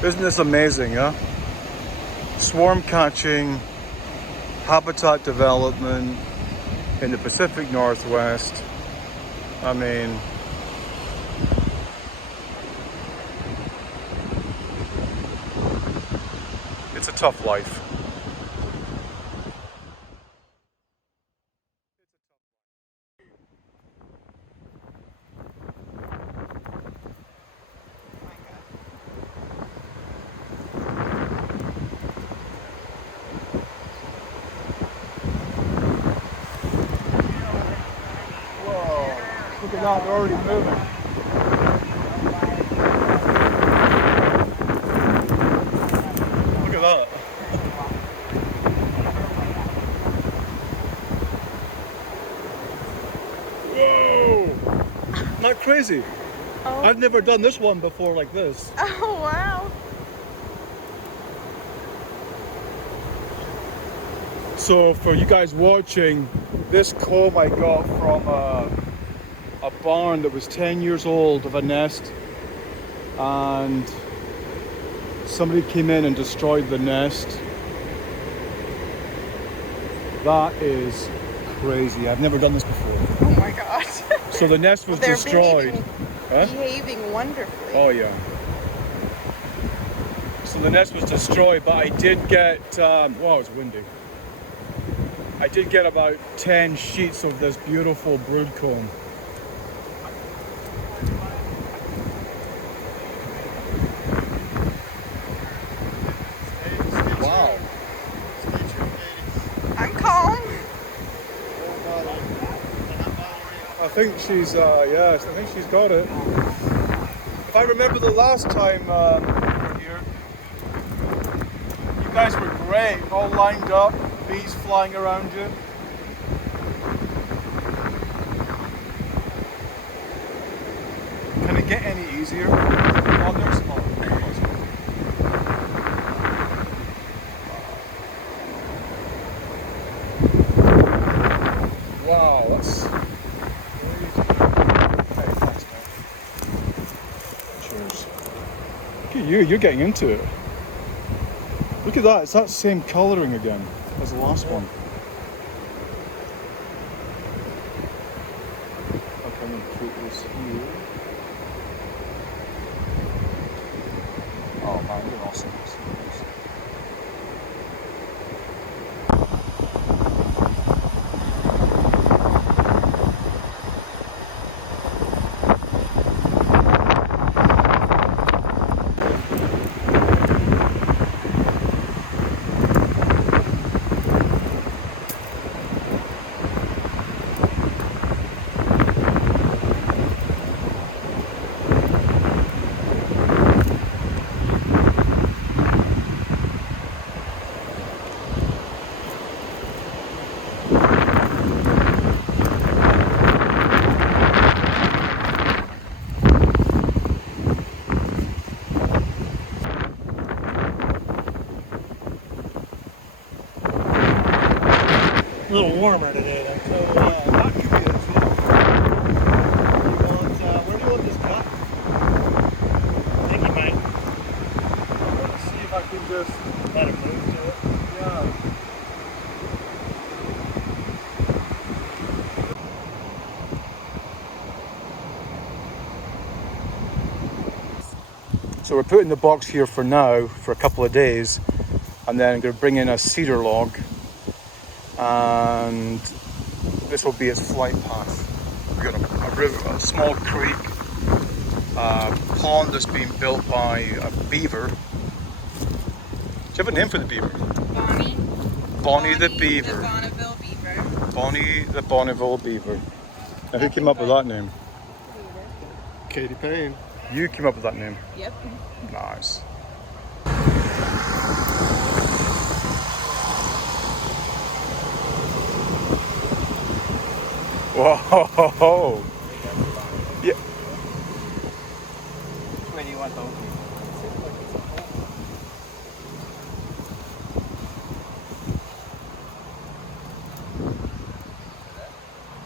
Isn't this amazing, huh? Swarm catching, habitat development in the Pacific Northwest. I mean, it's a tough life. Whoa, look at that, they're already moving. Look at that. Whoa! Not crazy. Oh. I've never done this one before like this. Oh, wow. So for you guys watching, this comb I got from a barn that was 10 years old of a nest, and somebody came in and destroyed the nest. That is crazy. I've never done this before. Oh my gosh. So the nest was They're destroyed. behaving wonderfully. Oh yeah. So the nest was destroyed, but I did get, wow, it's windy. I did get about 10 sheets of this beautiful brood comb. Wow. I'm calm. I think she's, yes, I think she's got it. If I remember the last time we were here, you guys were great, all lined up, bees flying around you. Can it get any easier? Oh, they're small. Wow, that's okay, thanks, man. Cheers. Look at you, you're getting into it. Look at that, it's that same colouring again as the last one. Okay, I'm going to put this here. Oh man, you're awesome. A little warmer today, though. So, that could be it. Where do you want this cut? I think you might. Let's see if I can just, Let it move to it. yeah. So we're putting the box here for now, for a couple of days, and then I'm going to bring in a cedar log, and this will be its flight path. We've got a river, a small creek, a pond that's being built by a beaver. Do you have a name for the beaver? Bonnie. Bonnie the beaver. The Bonneville beaver. Bonnie the Bonneville beaver. Now who came up with that name? Katie Payne. You came up with that name. Yep. Nice. Whoa! Yeah. Where do you want those?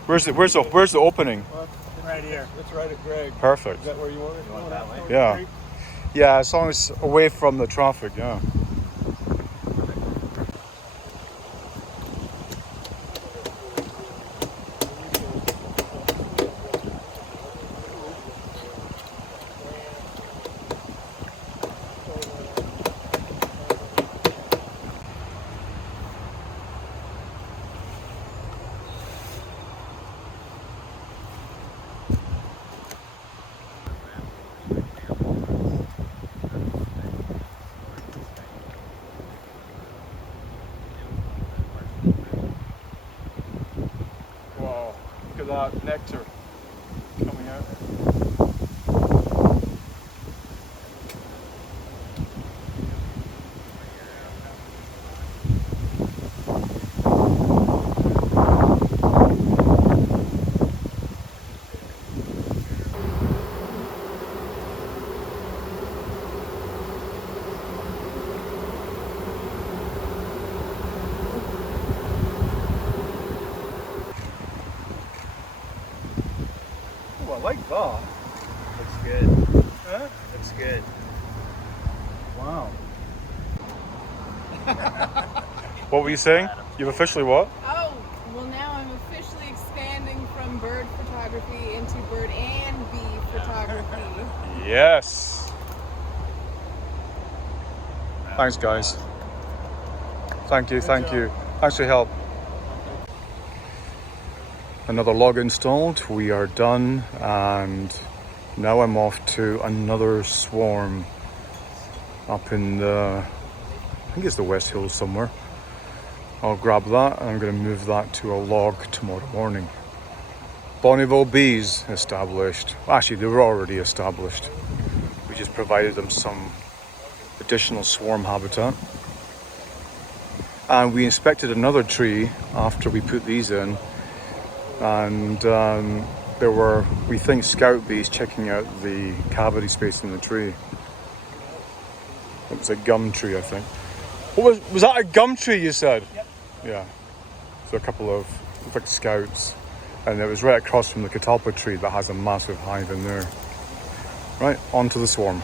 Where's the opening? Right here. It's right at Greg. Perfect. Is that where you want it? You want that way? Yeah. Yeah, as long as away from the traffic, yeah. Wow, look at that nectar coming out. Oh, I like that. Looks good. Huh? Looks good. Wow. What were you saying? You've officially what? Oh, well now I'm officially expanding from bird photography into bird and bee photography. Yes. Thanks, guys. Thank you, thank you. Thanks for your help. Another log installed. We are done, and now I'm off to another swarm up in the, I think it's the West Hills somewhere. I'll grab that and I'm going to move that to a log tomorrow morning. Bonneville bees established. Actually, they were already established. We just provided them some additional swarm habitat. And we inspected another tree after we put these in, and there were, we think, scout bees checking out the cavity space in the tree. It was a gum tree, I think. What was that a gum tree you said? Yep. Yeah. So a couple of like scouts, and it was right across from the catalpa tree that has a massive hive in there. Right, on to the swarm.